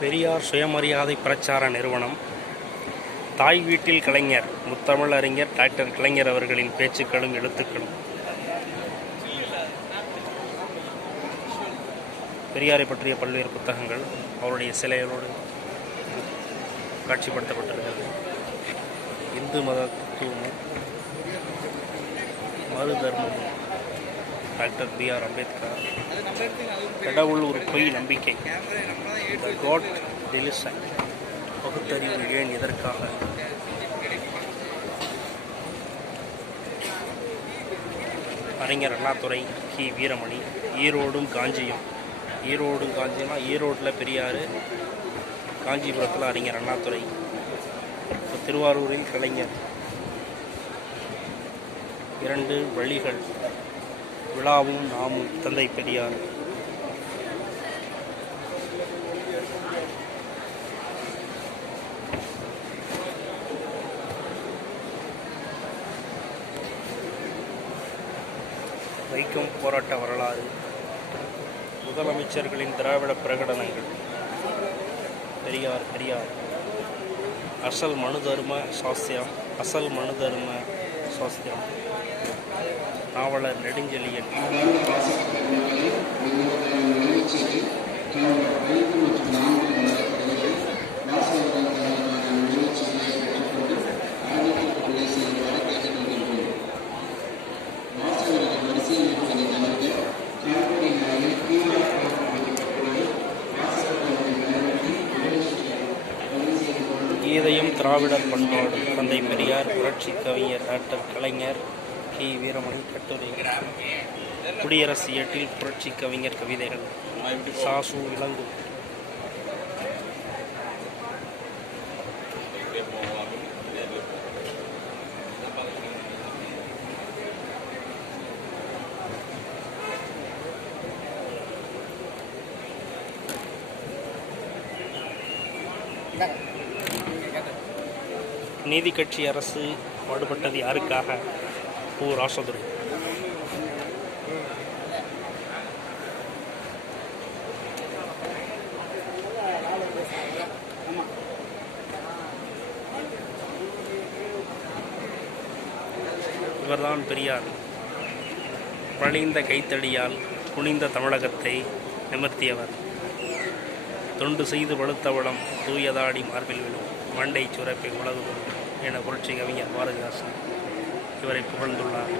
பெரியார் சுயமரியாதை பிரச்சார நிறுவனம் தாய் வீட்டில் கலைஞர் முத்தமிழ் அறிஞர் டாக்டர் கலைஞர் அவர்களின் பேச்சுக்களும் எழுத்துக்களும். பெரியாரை பற்றிய பல்வேறு புத்தகங்கள் அவருடைய சிலைகளோடு காட்சிப்படுத்தப்பட்டிருக்கிறது. இந்து மத தத்துவமும் மறு தர்மமும், டாக்டர் B.R. அம்பேத்கர், கடவுள் ஒரு பொய் நம்பிக்கை, காட் டெலிஷன், பகுத்தறிவு ஏன் எதற்காக, அறிஞர் அண்ணாதுரை, கி. வீரமணி, ஈரோடும் காஞ்சியும். ஈரோடும் காஞ்சினா ஈரோட்டில் பெரியார், காஞ்சிபுரத்தில் அறிஞர் அண்ணாதுரை, திருவாரூரில் கலைஞர். இரண்டு வழிகள், விழாவும் நாமும், தந்தை பெரியார். வைக்கம் போராட்ட வரலாறு, முதலமைச்சர்களின் திராவிட பிரகடனங்கள், பெரியார் பெரியார், அசல் மனு தர்ம சாஸ்திரம், அசல் மனு தர்ம சாஸ்திரம், நாவலர் நெடுஞ்செழியன். கீதையும் திராவிடர் பண்பாடு, தந்தை பெரியார். புரட்சி கவிஞர் டாக்டர் கலைஞர், கி. வீரமணி. கட்டுரைகள், குடியரசு இயற்றில் புரட்சி கவிஞர் கவிதைகள், சாசு இளங்கோ. நீதி கட்சி அரசு பாடுபட்டது யாருக்காக? பூ. ராசதுரை. இவர்தான் பெரியார். வளைந்த கைத்தடியால் குனிந்த தமிழகத்தை நிமிர்த்தியவர். தொண்டு செய்து பழுத்தவளம் தூயதாடி மார்பில் விழும், மண்டை சுரப்பை உலகு என புரட்சி கவிஞர் பாரதிதாசன் இவரை புகழ்ந்துள்ளார்.